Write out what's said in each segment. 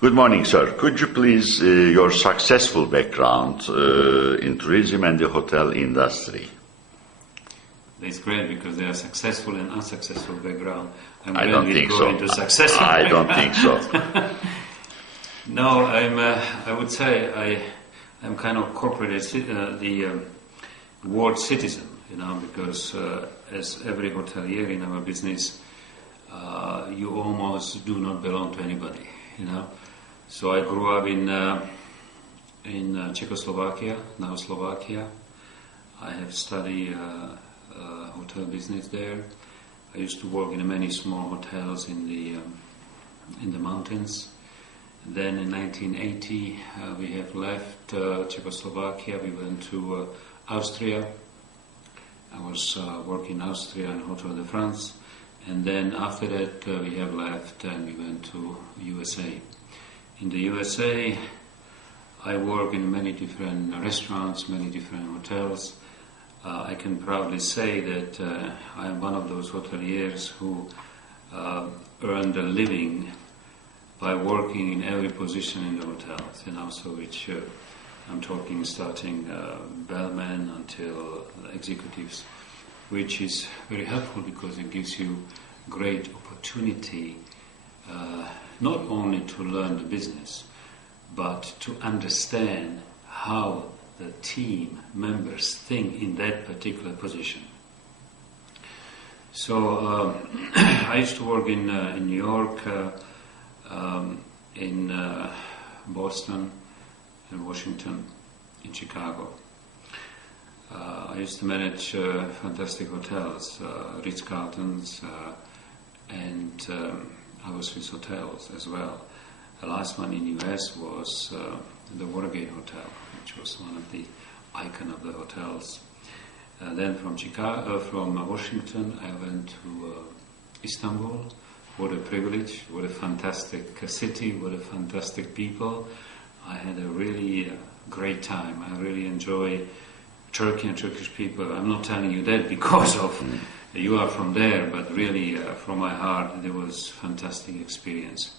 Good morning, sir. Could you please your successful background in tourism and the hotel industry? It's great because they are successful and unsuccessful background. I don't think so. Into successful I don't think so. No, I would say I'm kind of corporate, the world citizen, because as every hotelier in our business, you almost do not belong to anybody, So I grew up in Czechoslovakia, now Slovakia. I have studied hotel business there. I used to work in many small hotels in the mountains. Then in 1980 we have left Czechoslovakia. We went to Austria. I was working in Austria and Hotel de France. And then after that we have left and we went to USA. In the USA I work in many different restaurants, many different hotels. I can proudly say that I am one of those hoteliers who earned a living by working in every position in the hotels, so which I'm talking starting bellman until executives, which is very helpful because it gives you great opportunity not only to learn the business, but to understand how the team members think in that particular position. So I used to work in New York, in Boston, in Washington, in Chicago. I used to manage fantastic hotels, Ritz-Carltons, and our Swissotels as well. The last one in US was the Watergate Hotel, which was one of the icon of the hotels. Then from Washington, I went to Istanbul. What a privilege! What a fantastic city! What a fantastic people! I had a really great time. I really enjoy Turkey and Turkish people. I'm not telling you that because of you are from there, but really from my heart, it was a fantastic experience.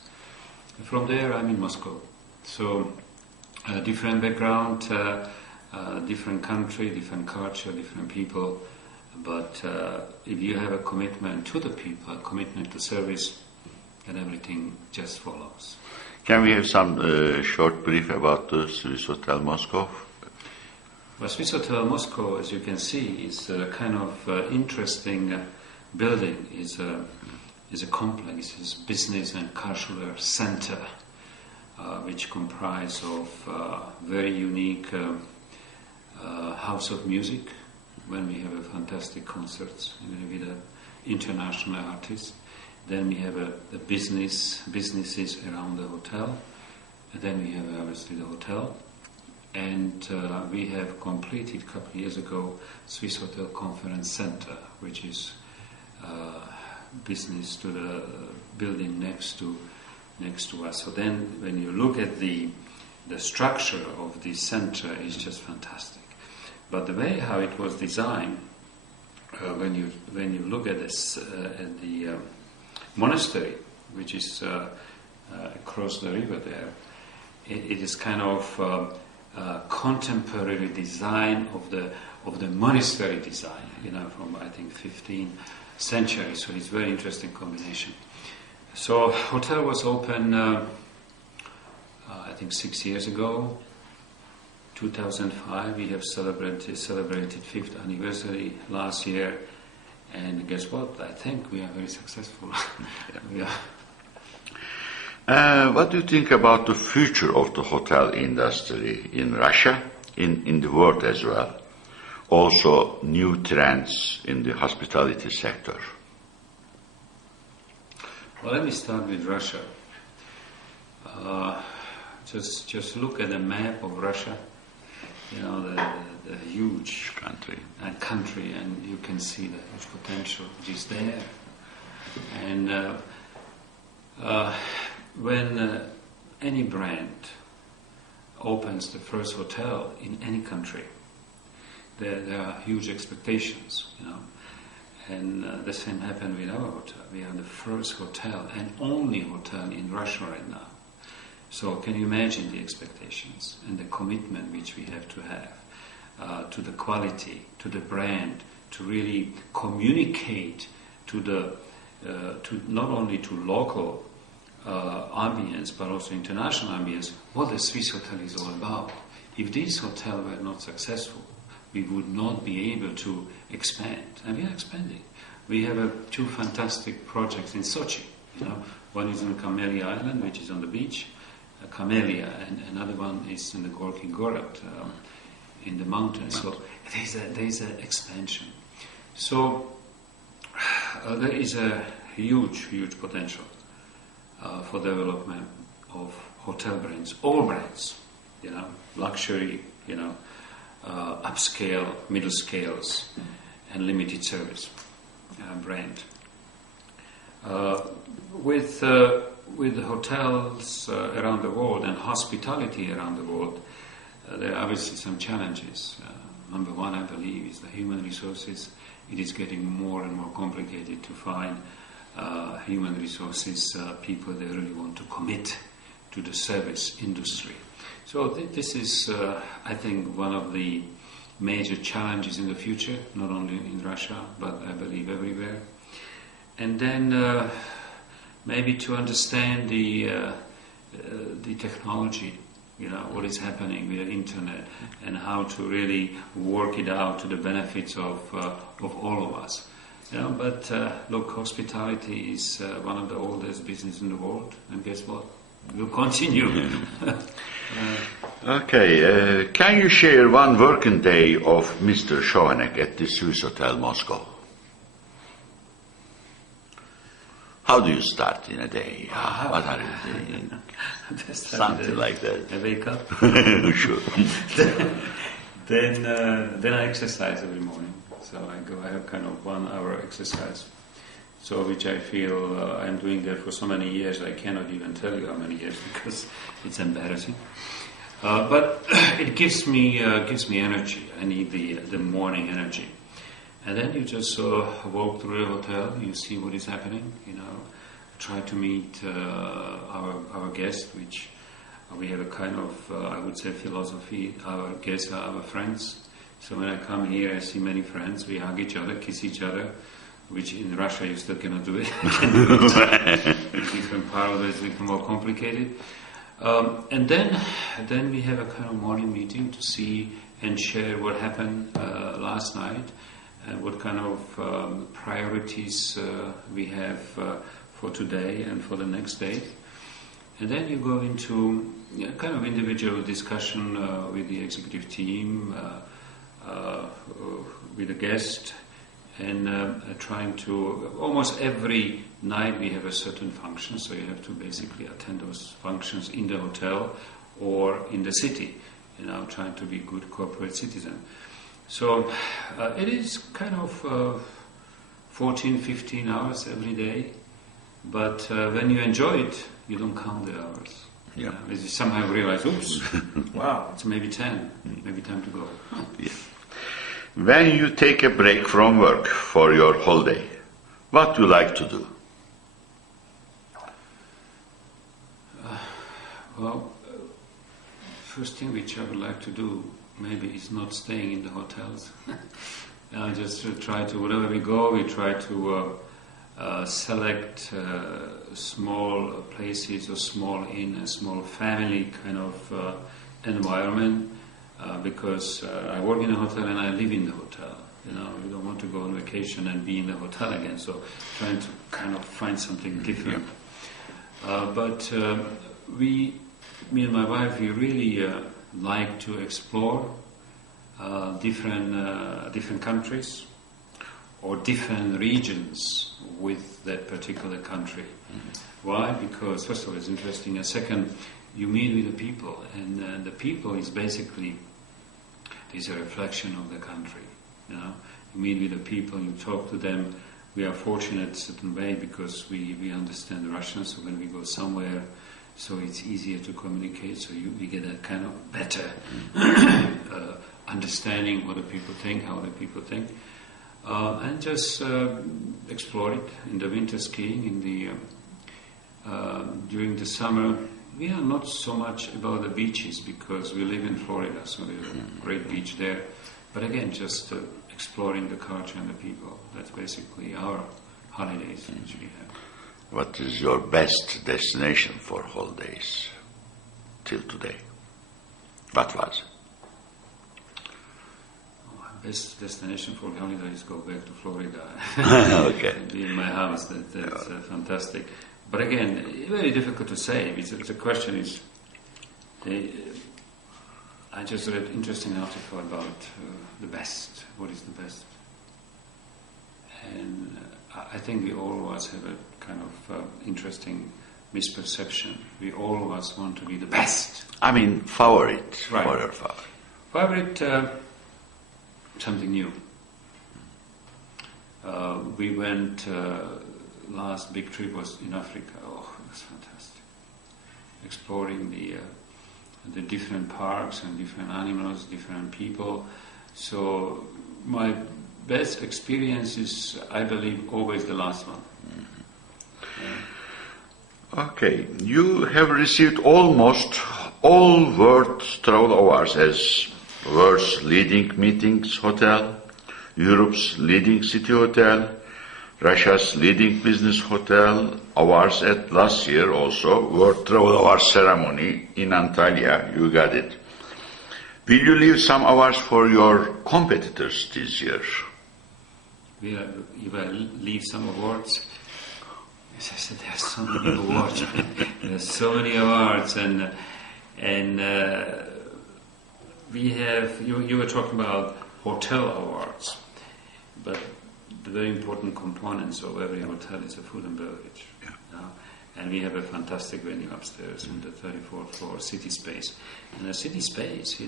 From there, I'm in Moscow. So, different background, different country, different culture, different people. But if you have a commitment to the people, a commitment to service, then everything just follows. Can we have some short brief about the Swissotel Moscow? Well, Swissotel Moscow, as you can see, is a kind of interesting building. Is a complex, is business and cultural center, which comprise of very unique house of music. When we have a fantastic concerts with international artists, then we have the businesses around the hotel, and then we have obviously the hotel, and we have completed a couple of years ago Swissotel Conference Center, which is business to the building next to us. So then, when you look at the structure of this center, is just fantastic. But the way how it was designed, when you look at this at the monastery, which is across the river there, it is kind of contemporary design of the monastery design, from I think 15th century. So it's a very interesting combination. So hotel was open I think 6 years ago. 2005 we have celebrated 5th anniversary last year, and guess what? I think we are very successful. What do you think about the future of the hotel industry in Russia, in the world as well? Also new trends in the hospitality sector. Well, let me start with Russia. Just look at the map of Russia. The huge country, and you can see the huge potential which is there. And when any brand opens the first hotel in any country, there are huge expectations, And the same happened with our hotel. We are the first hotel and only hotel in Russia right now. So can you imagine the expectations and the commitment which we have to have to the quality, to the brand, to really communicate to not only to local ambience but also international ambience what the Swiss hotel is all about. If this hotel were not successful, we would not be able to expand, and we are expanding. We have two fantastic projects in Sochi. One is on Camellia Island, which is on the beach, Camellia, and another one is in the Gorky Gorat, in the mountains. So there is an expansion. So there is a huge potential for development of hotel brands, all brands, luxury, upscale, middle scales, and limited service brand. With the hotels around the world and hospitality around the world, there are obviously some challenges. Number one, I believe, is the human resources. It is getting more and more complicated to find human resources, people that really want to commit to the service industry. So this is, I think, one of the major challenges in the future, not only in Russia, but I believe everywhere. And then maybe to understand the technology, what is happening with the internet, and how to really work it out to the benefits of all of us. But look, hospitality is one of the oldest businesses in the world, and guess what? We'll continue. Okay, can you share one working day of Mr. Chovanec at the Swissotel Moscow? How do you start in a day? What are you doing? Something like that. I wake up. Sure. Then I exercise every morning. So I have kind of 1 hour exercise. So which I feel I'm doing that for so many years, I cannot even tell you how many years because it's embarrassing. But it gives me energy. I need the morning energy. And then you just walk through the hotel, you see what is happening, try to meet our guests, which we have a kind of, I would say, philosophy. Our guests are our friends. So when I come here, I see many friends. We hug each other, kiss each other, which in Russia you still cannot do it. In different part of it, it's a little more complicated. And then we have a kind of morning meeting to see and share what happened last night and what kind of priorities we have for today and for the next day. And then you go into kind of individual discussion with the executive team, with the guest, and trying to, almost every night we have a certain function, so you have to basically attend those functions in the hotel or in the city, trying to be a good corporate citizen. So it is kind of 14, 15 hours every day, but when you enjoy it, you don't count the hours. Yeah. You somehow realize, oops, wow, it's maybe 10, maybe time to go. Yeah. When you take a break from work for your holiday, what do you like to do? Well, first thing which I would like to do maybe is not staying in the hotels. I just try to, wherever we go, we try to select small places or small inn, a small family kind of environment, because I work in a hotel and I live in the hotel. You don't want to go on vacation and be in the hotel again, so trying to kind of find something different. But me and my wife, we really like to explore different countries or different regions with that particular country. Mm-hmm. Why? Because first of all, it's interesting, and second, you meet with the people, and the people is basically is a reflection of the country. You meet with the people, you talk to them. We are fortunate in a certain way because we understand Russian, so when we go somewhere, so it's easier to communicate, so we get a kind of better understanding what the people think, how the people think, and just explore it. In the winter skiing, during the summer, We are not so much about the beaches because we live in Florida, so there's a great beach there. But again, just exploring the culture and the people. That's basically our holidays which we have. What is your best destination for holidays till today? What was? Best destination for holidays, go back to Florida. Okay. Be in my house. That's fantastic. But again, very difficult to say. The question is, I just read an interesting article about the best. What is the best? And I think we all of us have a kind of interesting misperception. We all of us want to be the best. I mean, favorite. Right. For your favorite. Favorite, something new. We went, last big trip was in Africa. Oh, it was fantastic. Exploring the different parks and different animals, different people. So my best experience is, I believe, always the last one. Okay, you have received almost all World Travel Awards as world's leading meetings hotel, Europe's leading city hotel, Russia's leading business hotel, awards at last year also, World Travel Awards ceremony in Antalya, you got it. Will you leave some awards for your competitors this year? You will leave some awards. As I said, there are so many awards. There are so many awards, and we have. You were talking about hotel awards, but the very important components of every hotel is a food and beverage. Yeah. And we have a fantastic venue upstairs in the 34th floor, City Space. And the City Space,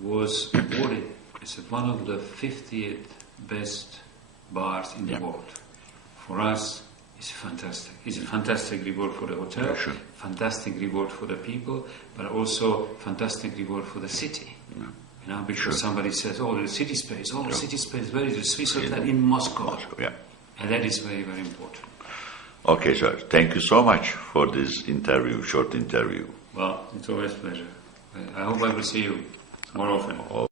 was awarded as one of the 50th best bars in the world. For us, it's fantastic. It's a fantastic reward for the hotel, fantastic reward for the people, but also fantastic reward for the city. Because somebody says, "Oh, the City Space. Oh, City Space. Where is the Swissotel in Moscow?" And that is very, very important. Okay, sir. Thank you so much for this interview, short interview. Well, it's always a pleasure. I hope I will see you more often.